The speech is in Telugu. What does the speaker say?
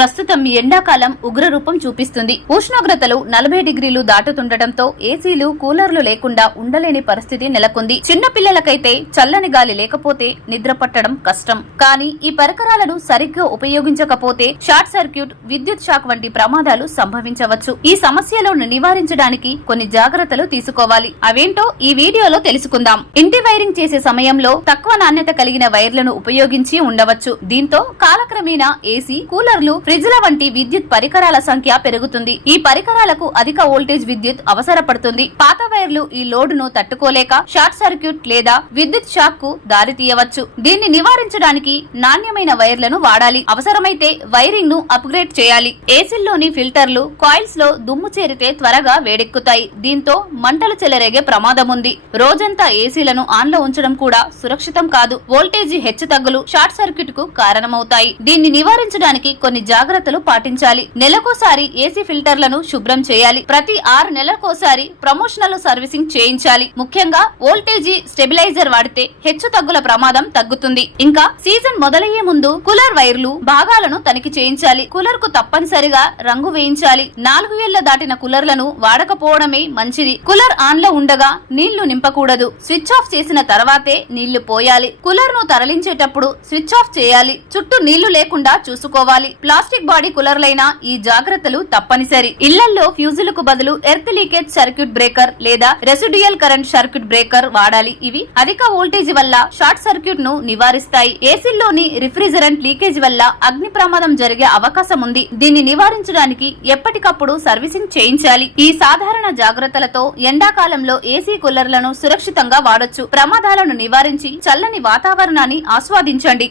ప్రస్తుతం ఎండాకాలం ఉగ్రరూపం చూపిస్తుంది. ఉష్ణోగ్రతలు 40 డిగ్రీలు దాటుతుండటంతో ఏసీలు, కూలర్లు లేకుండా ఉండలేని పరిస్థితి నెలకొంది. చిన్న పిల్లలకైతే చల్లని గాలి లేకపోతే నిద్ర పట్టడం కష్టం. కానీ ఈ పరికరాలను సరిగ్గా ఉపయోగించకపోతే షార్ట్ సర్క్యూట్, విద్యుత్ షాక్ వంటి ప్రమాదాలు సంభవించవచ్చు. ఈ సమస్యలను నివారించడానికి కొన్ని జాగ్రత్తలు తీసుకోవాలి. అవేంటో ఈ వీడియోలో తెలుసుకుందాం. ఇంటి వైరింగ్ చేసే సమయంలో తక్కువ నాణ్యత కలిగిన వైర్లను ఉపయోగించి ఉండవచ్చు. దీంతో కాలక్రమేణా ఏసీ, కూలర్లు, ఫ్రిడ్జ్ల వంటి విద్యుత్ పరికరాల సంఖ్య పెరుగుతుంది. ఈ పరికరాలకు అధిక వోల్టేజ్ విద్యుత్ అవసరపడుతుంది. పాత వైర్లు ఈ లోడ్ ను తట్టుకోలేక షార్ట్ సర్క్యూట్ లేదా విద్యుత్ షాక్ కు దారి తీయవచ్చు. దీన్ని నివారించడానికి నాణ్యమైన వైర్లను వాడాలి. అవసరమైతే వైరింగ్ ను అప్గ్రేడ్ చేయాలి. ఏసీల్లోని ఫిల్టర్లు, కాయిల్స్ లో దుమ్ము చేరితే త్వరగా వేడెక్కుతాయి. దీంతో మంటలు చెలరేగే ప్రమాదం ఉంది. రోజంతా ఏసీలను ఆన్ లో ఉంచడం కూడా సురక్షితం కాదు. వోల్టేజీ హెచ్చుతగ్గులు షార్ట్ సర్క్యూట్ కు కారణమవుతాయి. దీన్ని నివారించడానికి కొన్ని జాగ్రత్తలు పాటించాలి. నెలకోసారి ఏసీ ఫిల్టర్లను శుభ్రం చేయాలి. ప్రతి 6 నెలలకోసారి ప్రమోషనల్ సర్వీసింగ్ చేయించాలి. ముఖ్యంగా వోల్టేజీ స్టెబిలైజర్ వాడితే హెచ్చు తగ్గుల ప్రమాదం తగ్గుతుంది. ఇంకా సీజన్ మొదలయ్యే ముందు కూలర్ వైర్లు, భాగాలను తనిఖీ చేయించాలి. కూలర్ కు తప్పనిసరిగా రంగు వేయించాలి. 4 ఏళ్ల దాటిన కూలర్లను వాడకపోవడమే మంచిది. కూలర్ ఆన్ లో ఉండగా నీళ్లు నింపకూడదు. స్విచ్ ఆఫ్ చేసిన తర్వాతే నీళ్లు పోయాలి. కూలర్ ను తరలించేటప్పుడు స్విచ్ ఆఫ్ చేయాలి. చుట్టూ నీళ్లు లేకుండా చూసుకోవాలి. ప్లాస్టిక్ బాడీ కూలర్లైనా ఈ జాగ్రత్తలు తప్పనిసరి. ఇళ్లల్లో ఫ్యూజులకు బదులు ఎర్త్ లీకేజ్ సర్క్యూట్ బ్రేకర్ లేదా రెసిడ్యుయల్ కరెంట్ సర్క్యూట్ బ్రేకర్ వాడాలి. ఇవి అధిక వోల్టేజ్ వల్ల షార్ట్ సర్క్యూట్ ను నివారిస్తాయి. ఏసీల్లోని రిఫ్రిజరెంట్ లీకేజ్ వల్ల అగ్ని ప్రమాదం జరిగే అవకాశం ఉంది. దీన్ని నివారించడానికి ఎప్పటికప్పుడు సర్వీసింగ్ చేయించాలి. ఈ సాధారణ జాగ్రత్తలతో ఎండాకాలంలో ఏసీ కూలర్లను సురక్షితంగా వాడొచ్చు. ప్రమాదాలను నివారించి చల్లని వాతావరణాన్ని ఆస్వాదించండి.